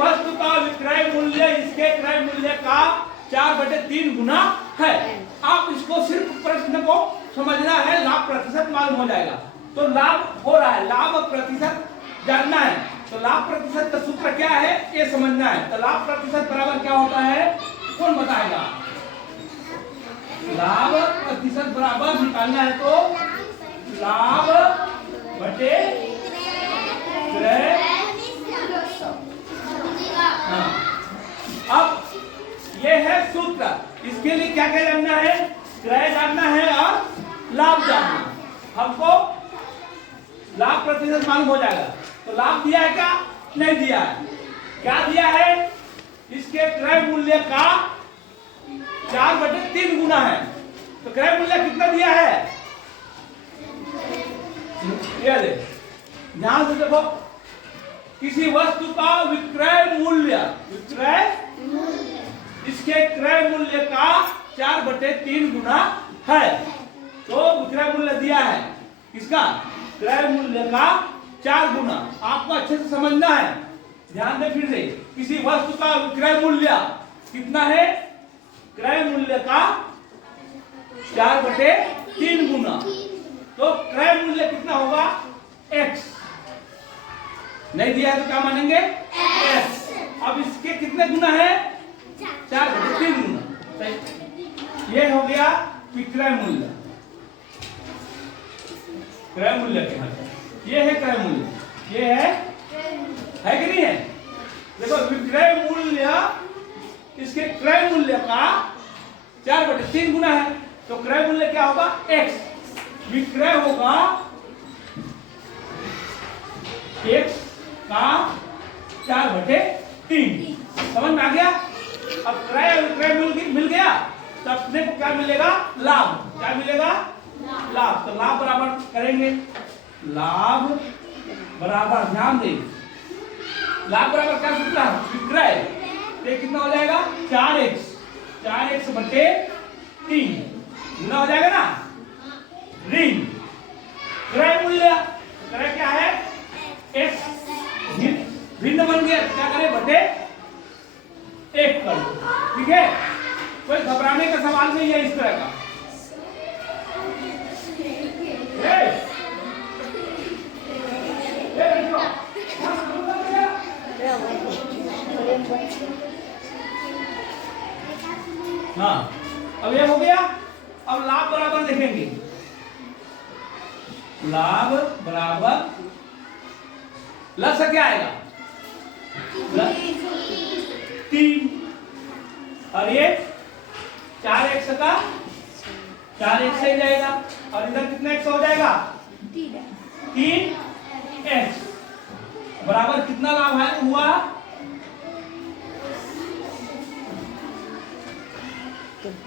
वस्तु का विक्रय मूल्य इसके क्रय मूल्य का 4/3 गुना है। आप इसको सिर्फ प्रश्न को समझना है, लाभ प्रतिशत मालूम हो जाएगा। तो लाभ हो रहा है, लाभ प्रतिशत जानना है, तो लाभ प्रतिशत का सूत्र क्या है ये समझना है। तो लाभ प्रतिशत बराबर क्या होता है, कौन बताएगा? लाभ प्रतिशत बराबर निकालना है तो लाभ बटे क्रय। हाँ, अब ये है सूत्र। इसके लिए क्या क्या जानना है? क्रय जानना है और लाभ जानना है। हमको लाभ प्रतिशत मालूम हो जाएगा। तो लाभ दिया है क्या? नहीं दिया है। क्या दिया है? इसके क्रय मूल्य का 4/3 गुना है। तो क्रय मूल्य कितना दिया है? ये दे, ध्यान से देखो। किसी वस्तु का विक्रय मूल्य, इसके क्रय मूल्य का 4/3 गुना है। तो विक्रय मूल्य दिया है, किसका? क्रय मूल्य का 4 गुना। आपको अच्छे से समझना है, ध्यान दे। फिर से, किसी वस्तु का विक्रय मूल्य कितना है? क्रय मूल्य का 4/3 गुना। तो क्रय मूल्य कितना होगा? x। नहीं दिया है तो क्या मानेंगे? s। अब इसके कितने गुना है? 4/3 गुना। ये हो गया विक्रय मूल्य। क्रय मूल्य क्या है? ये है क्रय मूल्य, ये है कि नहीं है? देखो, विक्रय मूल्य इसके क्रय मूल्य का 4/3 गुना है। तो क्रय मूल्य क्या होगा? x। विक्रय होगा x का 4/3। समझ में आ गया? अब क्रय और विक्रय मिल गया तो अपने को क्या मिलेगा? लाभ। क्या मिलेगा? लाभ। तो लाभ बराबर करेंगे, लाभ बराबर, ध्यान दे, लाभ बराबर क्या सूत्र है? विक्रय। तो कितना हो जाएगा? 4x/3 गुना हो जाएगा ना, ऋण क्रय मूल्य। क्रय क्या है? x। भिन्न बन गया, क्या करें? बटे 1 कर दो। ठीक है, कोई घबराने का सवाल नहीं है इस तरह का। हाँ, अब ये हो गया। अब लाभ बराबर देखेंगे। लाभ बराबर लस क्या आएगा? 3। और ये 4x का 4x ही जाएगा। और इधर कितने x हो जाएगा? 3x बराबर कितना लाभ है हुआ?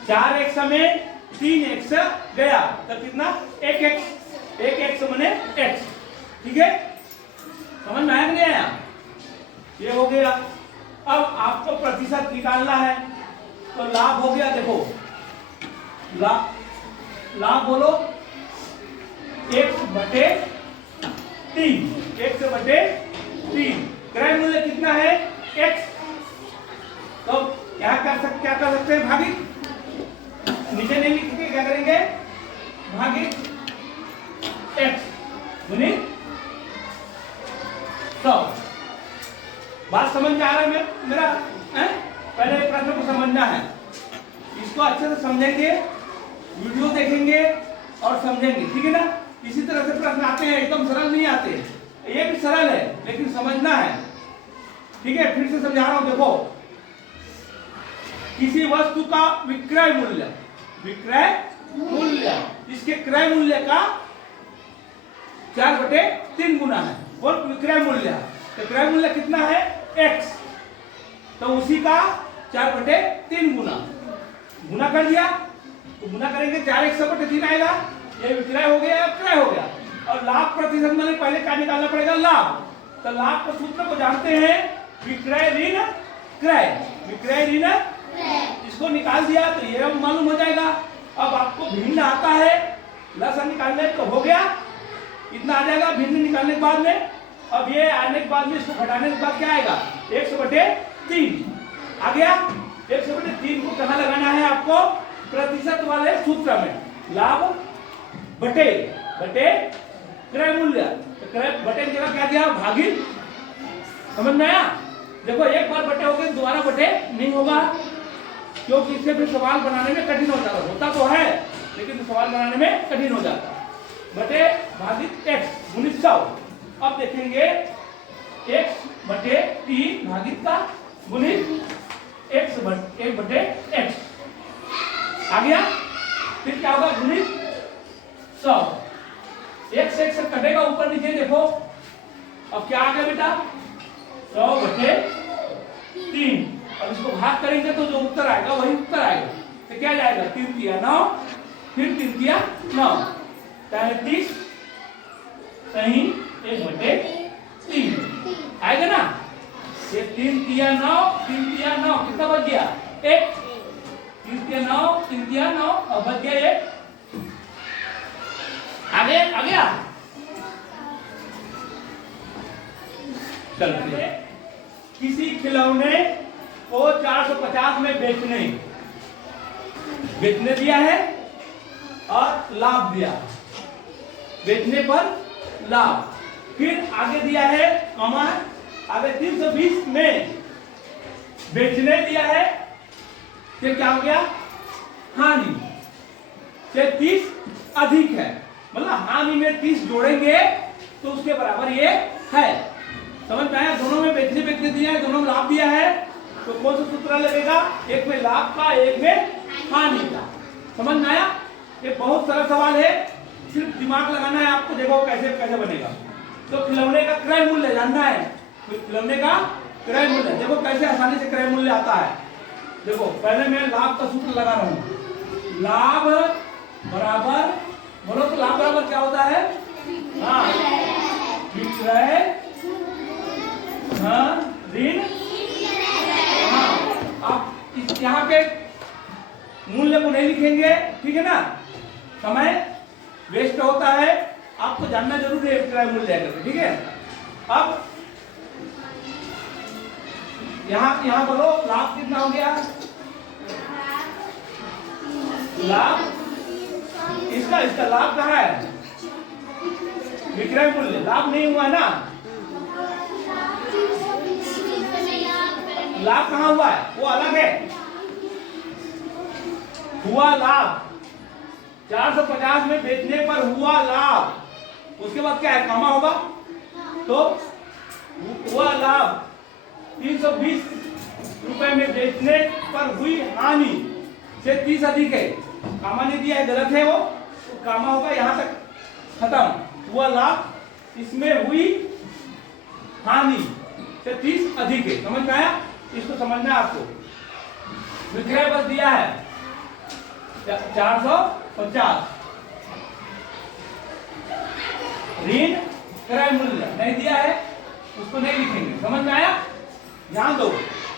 4x में 3x गया तो कितना? 1x बने x। ठीक है, समझ में आया नहीं आया? ये हो गया। अब आपको प्रतिशत निकालना है। तो लाभ हो गया, देखो लाभ बोलो x/3। x/3। क्रय मूल्य कितना है? x। तो क्या कर सकते हैं? भागित, नीचे नहीं लिखेंगे, क्या करेंगे? भागित x गुणित 100। बात समझ में आ रहा है मेरा? पहले प्रश्न को समझना है, इसको अच्छे से समझेंगे, वीडियो देखेंगे और समझेंगे। ठीक है ना? इसी तरह से प्रश्न आते हैं, एकदम सरल नहीं आते। ये भी सरल है लेकिन समझना है। ठीक है, फिर से समझा रहा हूं। देखो, किसी वस्तु का विक्रय मूल्य इसके क्रय मूल्य का 4/3 गुना है। और विक्रय मूल्य, तो क्रय मूल्य कितना है? x। तो उसी का 4/3 गुना कर दिया। तो गुना करेंगे 4x/3 आएगा। ये विक्रय हो गया या क्रय हो गया। और लाभ प्रतिशत में पहले क्या निकालना पड़ेगा? लाभ। तो लाभ के सूत्र को जानते हैं, विक्रय ऋण क्रय। विक्रय ऋण, इसको निकाल दिया तो ये मालूम हो जाएगा। अब आपको भिन्न आता है, लसन निकालने तो हो गया, इतना आ जाएगा। भिन्न निकालने के बाद में अब ये आने के बाद में इसको घटाने के बाद क्या आएगा, 100/3 आ गया। 100/3 को कहाँ लगाना है आपको, प्रतिशत वाले सूत्र में, लाभ बटे क्रय मूल्य। तो क्रय बटे की जगह क्या दिया, भागित। समझ में आया। देखो एक बार बटे हो गए, दोबारा बटे नहीं होगा, क्योंकि इससे फिर सवाल बनाने में कठिन हो जाता, होता तो है लेकिन सवाल बनाने में कठिन हो जाता। बटे भागित x गुणित 100। अब देखेंगे x/3 भागित का गुणित 1/x आ गया। फिर क्या होगा, गुणित 100। x से कटेगा ऊपर नीचे, देखो अब क्या आ गया बेटा, 100/3। अब इसको भाग करेंगे तो जो उत्तर आएगा वही उत्तर आएगा। तो क्या जाएगा, 3 तिया 9, फिर 3 तिया 9, 33 सही 1/3 आएगा ना। ये 3 तिया 9, 3 तिया 9 कितना बच गया, 1। 3 तिया 9, 3 तिया 9 और बच गया 1। आ गया। चलिए, किसी खिलौने को 450 में बेचने दिया है और लाभ दिया, बेचने पर लाभ। फिर आगे दिया है कमा, आगे 320 में बेचने दिया है, फिर क्या हो गया, हानि से 30 अधिक है, मतलब हानि में 30 जोड़ेंगे तो उसके बराबर ये है। समझ में आया। दोनों में बेचने दिया है, दोनों में लाभ दिया है, तो कौन सा सूत्र लगेगा, एक में लाभ का, एक में हानि का। समझ में आया। ये बहुत सरल सवाल है, सिर्फ दिमाग लगाना है आपको। देखो कैसे बनेगा। तो खिलौने का क्रय मूल्य जानना है, तो खिलौने का क्रय मूल्य देखो कैसे आसानी से क्रय मूल्य आता है। देखो पहले मैं लाभ का सूत्र लगा रहा हूं, लाभ बराबर, बोलो तो लाभ बराबर क्या होता है, हाँ विक्रय ऋण। आप इस यहाँ पे मूल्य को नहीं लिखेंगे, ठीक है ना, समय वेस्ट होता है। आपको जानना जरूरी है विक्रय मूल्य करके, ठीक है। अब यहाँ बोलो लाभ कितना हो गया, लाभ इसका लाभ कहाँ है, विक्रय मूल्य, लाभ नहीं हुआ ना, लाभ कहाँ हुआ है वो अलग है। हुआ लाभ 450 में बेचने पर हुआ लाभ, उसके बाद क्या है, कामा होगा, तो हुआ लाभ 320 रुपए में बेचने पर हुई हानि से 30 अधिक है। कामा ने दिया है, गलत है वो, तो कामा होगा यहां तक खत्म। हुआ लाभ इसमें हुई हानि से 30 अधिक है। समझ में आया। इसको समझना है आपको। विक्रय बस दिया है 450, ऋण क्रय मूल्य नहीं दिया है, उसको नहीं लिखेंगे। समझ में आया। ध्यान दो।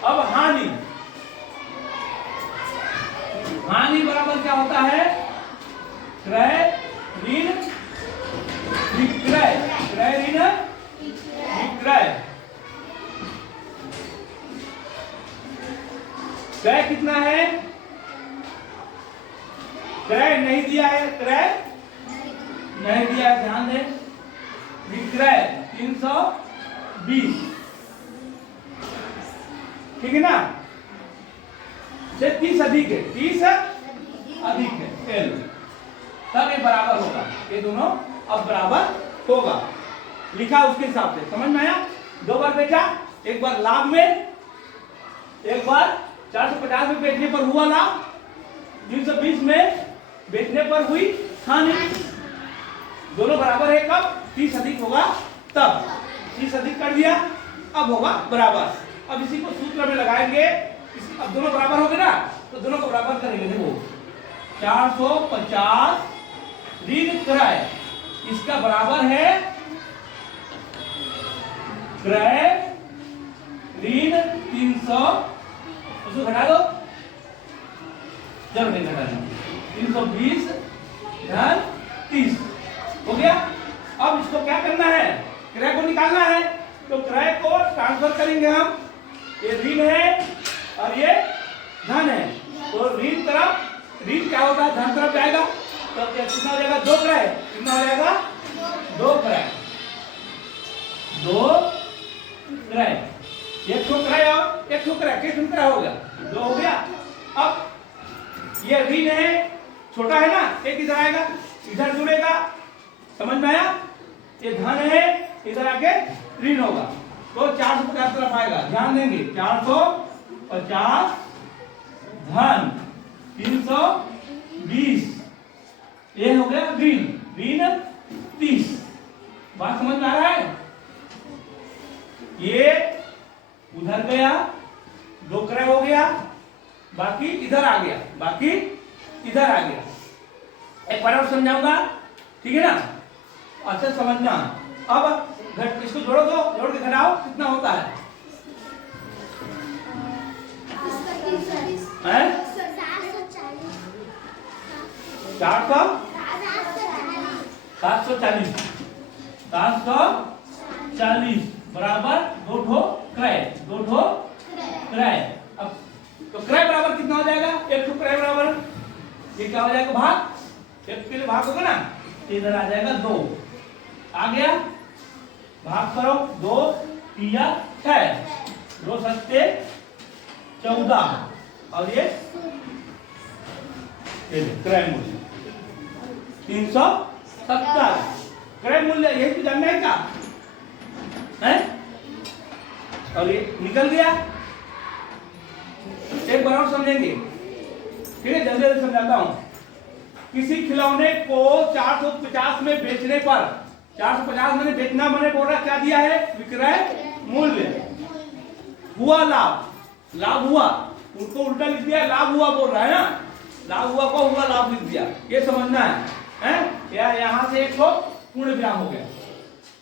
अब हानि बराबर क्या होता है, क्रय ऋण विक्रय, क्रय ऋण विक्रय। क्रय कितना है, क्रय नहीं दिया है, क्रय नहीं दिया है, ध्यान दें। विक्रय 320, ठीक है ना, से 30 अधिक है, 30 अधिक है एल, तब ये बराबर होगा। ये दोनों अब बराबर होगा, लिखा उसके हिसाब से। समझ में आया। 2 बार बेचा, एक बार लाभ में, एक बार 450 में बेचने पर हुआ लाभ, 320 में बेचने पर हुई हानि। दोनों बराबर है कब, 30 अधिक होगा तब। 30 अधिक कर दिया, अब होगा बराबर। अब इसी को सूत्र में लगाएंगे। अब दोनों बराबर हो गए ना, तो दोनों को बराबर करेंगे। देखो 450 ऋण क्रय, इसका बराबर है क्रय ऋण 300, उसको घटा दो, जरूर नहीं घटाना, 320 धन 30 हो गया। अब इसको क्या करना है, क्रय को निकालना है तो क्रय को ट्रांसफर करेंगे हम। ये ऋण है और ये धन है, तो ऋण तरफ ऋण क्या होता है, धन तरफ जाएगा, तो कितना हो जाएगा, 2 क्रय। कितना हो जाएगा, 2 क्रय, 2 क्रय, एक ठो क्रय और एक ठो क्रय, कितना क्रय हो गया, 2 हो गया। अब ये ऋण है, छोटा है ना, एक इधर आएगा, इधर जुड़ेगा, समझ में आया। ये धन है, इधर आके ऋण होगा, तो 450 तरफ आएगा, ध्यान देंगे, 450 धन, 320, ये हो गया ऋण, ऋण 30। बात समझ में आ रहा है। ये उधर गया, 2 क्रय हो गया, बाकी इधर आ गया, बाकी इधर आ गया। एक बार और समझाऊंगा, ठीक है ना, अच्छा समझना। अब इसको जोड़ो, दो जोड़ के घटाओ, कितना होता है, 740 बराबर 2 ठो क्रय, 2 ठो क्रय। अब तो क्रय बराबर कितना हो जाएगा, 1 ठो क्रय बराबर, ये क्या हो जाएगा, भाग, 1 के लिए भाग होगा ना, इधर आ जाएगा 2, आ गया, भाग करो, 2 3 6, 2 सत्ते 14, और ये क्रय मूल्य 370। क्रय मूल्य यही तो जानना है क्या है, और ये निकल गया। एक बार और समझेंगे, ठीक है, जल्दी जल्दी समझाता हूं। किसी खिलौने को 450 में बेचने पर, 450 मैंने बेचना, मैंने बोल रहा क्या दिया है, विक्रय मूल्य, हुआ लाभ, लाभ हुआ, उनको उल्टा लिख दिया, लाभ हुआ बोल रहा है ना, लाभ हुआ को हुआ लाभ लिख दिया, ये समझना है, या यहां से एक पूर्ण विराम हो गया,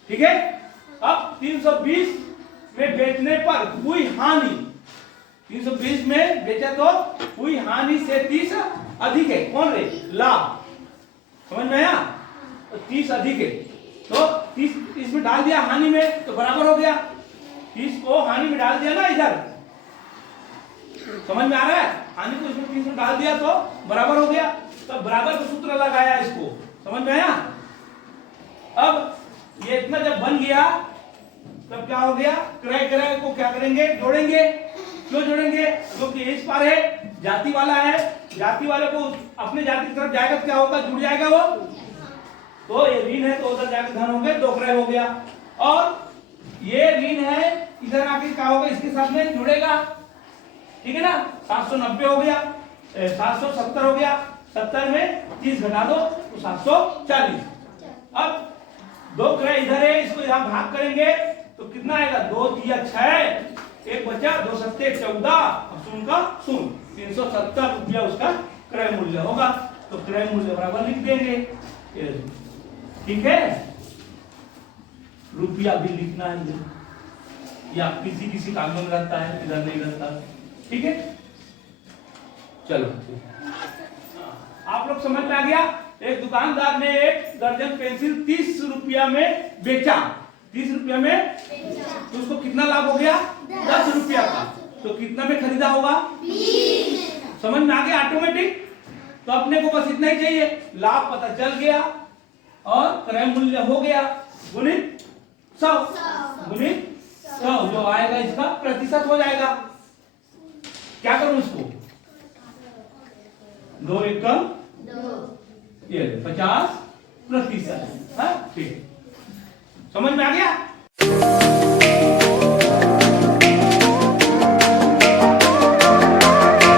ठीक है। अब 320 में बेचने पर हुई हानि, 320 में बेचा तो हुई हानि से 30 अधिक है, कौन रे, लाभ, समझ में आया, तो 30 अधिक है, तो 30 इसमें डाल दिया हानि में, तो बराबर हो गया, 30 को हानि में डाल दिया ना इधर, समझ में आ रहा है, हानि को इसमें 30 में डाल दिया तो बराबर हो गया, तब बराबर का सूत्र लगाया इसको, समझ में आया। अब ये इतना जब बन गया तब क्या हो गया, क्रय क्रय को क्या करेंगे, जोड़ेंगे। क्यों जोड़ेंगे, क्योंकि इस पार है, जाति वाला है, जाति वाले को अपने जाति की तरफ जाएगा तो क्या होगा, जुड़ जाएगा वो, तो ये ऋण है तो उधर जाकर धन हो गए, 2 क्रय हो गया, और ये ऋण है, इधर आके क्या होगा, इसके साथ में जुड़ेगा, ठीक है ना, 790 हो गया, 770 हो गया, 70 में 30 घटा दो तो 740। अब 2 क्रय इधर है, इसको यहां भाग करेंगे तो कितना आएगा, 2 3 6, एक बचा, 2 सत्ते 14, अब शून्य का शून्य, 370 रुपया उसका क्रय मूल्य होगा, तो क्रय मूल्य बराबर लिख देंगे, ठीक है। रुपया भी लिखना है, या किसी किसी कागज में रहता है, इधर नहीं रहता, ठीक है। चलो आप लोग समझ में आ गया। एक दुकानदार ने 1 दर्जन पेंसिल 30 रुपया में बेचा, 30 रुपया में, तो उसको कितना लाभ हो गया, 10 रुपया का, तो कितना में खरीदा होगा, 20। समझ में आ गया ऑटोमेटिक। तो अपने को बस इतना ही चाहिए, लाभ पता चल गया और क्रय मूल्य हो गया, गुणित 100, गुणित 100 जो आएगा इसका प्रतिशत हो जाएगा। क्या करूं इसको, 2 एकम 2, ये 50%, हाँ ठीक, समझ में आ गया।